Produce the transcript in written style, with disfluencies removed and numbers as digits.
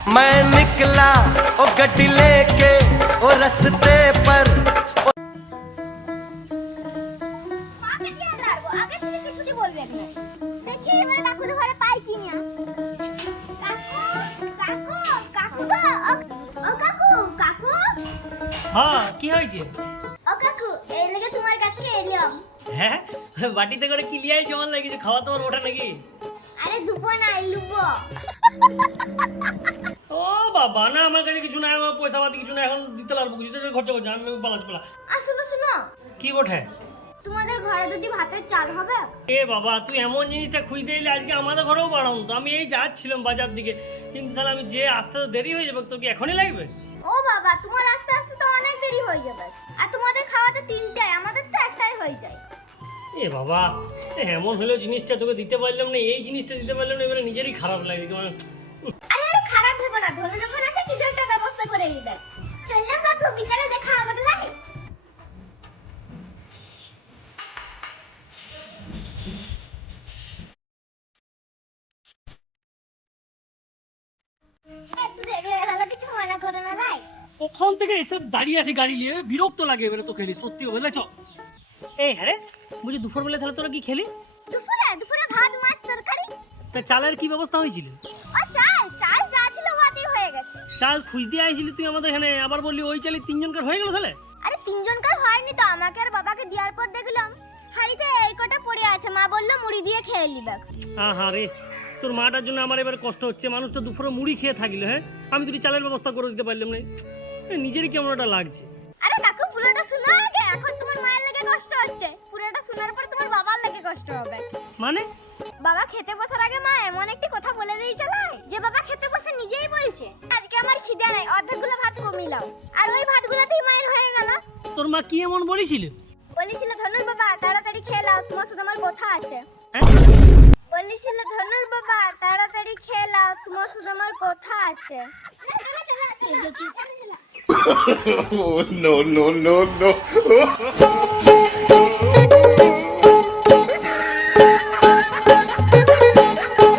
मैं निकला ओ गड्डी लेके ओ रस्ते पर হ্যাঁ কি হয়েছে? ও কাকু এই লাগে তোমার কাছে এলাম। হ্যাঁ বাটিতে করে কি লিয়াই জমান লাগিছে, খাওয়া তোমার ওঠা নাকি? আরে দুপো না লুবো। ও বাবা না, আমার কাছে কিছু নাই, আমার পয়সা পাতি কিছু নাই, এখন দিতে লাগবো কিছু, খরচা করছে আমি পালা। আর শুনো শুনো, কি বটে? তোমাদের ঘরে দুটি ভাতের চাল হবে? এ বাবা তুই এমন জিনিসটা খুঁজতে এলে আজকে আমাদের ঘরেও বাড়াও তো। আমি এই যাচ্ছিলাম বাজার দিকে, কিন্তু তাহলে আমি যে আসতে তো দেরি হয়ে যাবে, তোর কি এখনই লাগবে? ও বাবা তোমার আস্তে আস্তে তো অনেক দেরি হয়ে যাবে, আর তোমাদের খাওয়াতে তিনটায়, আমাদের তো একটাই হয়ে যায়। এ বাবা এমন হলো জিনিসটা তোকে দিতে পারলাম না, এই জিনিসটা দিতে পারলাম না, এবারে নিজেরই খারাপ লাগে। আরে আরে খারাপ ভেবো না, ধরে যখন আছে কিছু একটা ব্যবস্থা করে দিবে। চললাম কাকু, বিকালে দেখা হবে লাগে। একটু দেখলে এগুলো কিছু মনে করে না লাই। ওখান থেকে এসব দাঁড়িয়ে আছে গাড়ি নিয়ে, বিরক্ত লাগে এবারে তো খেলি সত্যি বলে। চ এই হ্যাঁ রে, বুঝি দুপুর বেলা তাহলে তোরা কি খেলি? দুপুরে ভাত মাছ তরকারি। তা চালের কি ব্যবস্থা হয়েছিল? আর চাল চাল যা ছিল ওটাই হয়ে গেছে। চাল খুঁজতে আইছিলি তুই আমাদের এখানে, আবার বললি ওই চালে তিনজনকার হয়ে গেল তাহলে? আরে তিনজনকার হয়নি তো, আমাকে আর বাবাকে দেওয়ার পর দেখলাম হাড়িতে এই কটা পড়ে আছে, মা বললো মুড়ি দিয়ে খেয়ে নিবে। আহা রে, তোর মাটার জন্য আমার এবার কষ্ট হচ্ছে। মানুষ তো দুপুরে মুড়ি খেয়ে থাকলে, হ্যাঁ আমি যদি চালের ব্যবস্থা করে দিতে পারলাম না, নিজেরই কেমন একটা লাগছে। আরে কাকু পুরোটা শোনো আগে, এখন তোমার মায়ের লাগে কষ্ট হচ্ছে, পুরোটা শোনার পর তোমার বাবার লাগে কষ্ট হবে। মানে? বাবা খেতে বসার আগে মা এমন একটি কথা বলে দিয়েছিল যে বাবা খেতে বসে নিজেই বলছে আজকে আমার খিদে নাই, অর্ধেকগুলো ভাত কমিলাম, আর ওই ভাতগুলোতেই মায়ের হয়ে গেল। তোর মা কি এমন বলেছিল? বলেছিল ধনুর বাবা তাড়াতাড়ি খেয়ে নাও, তোমার সাথে আমার কথা আছে। হ্যাঁ? বলেছিল ধনুর বাবা তাড়াতাড়ি খেয়ে নাও, তোমার সাথে আমার কথা আছে। no no no no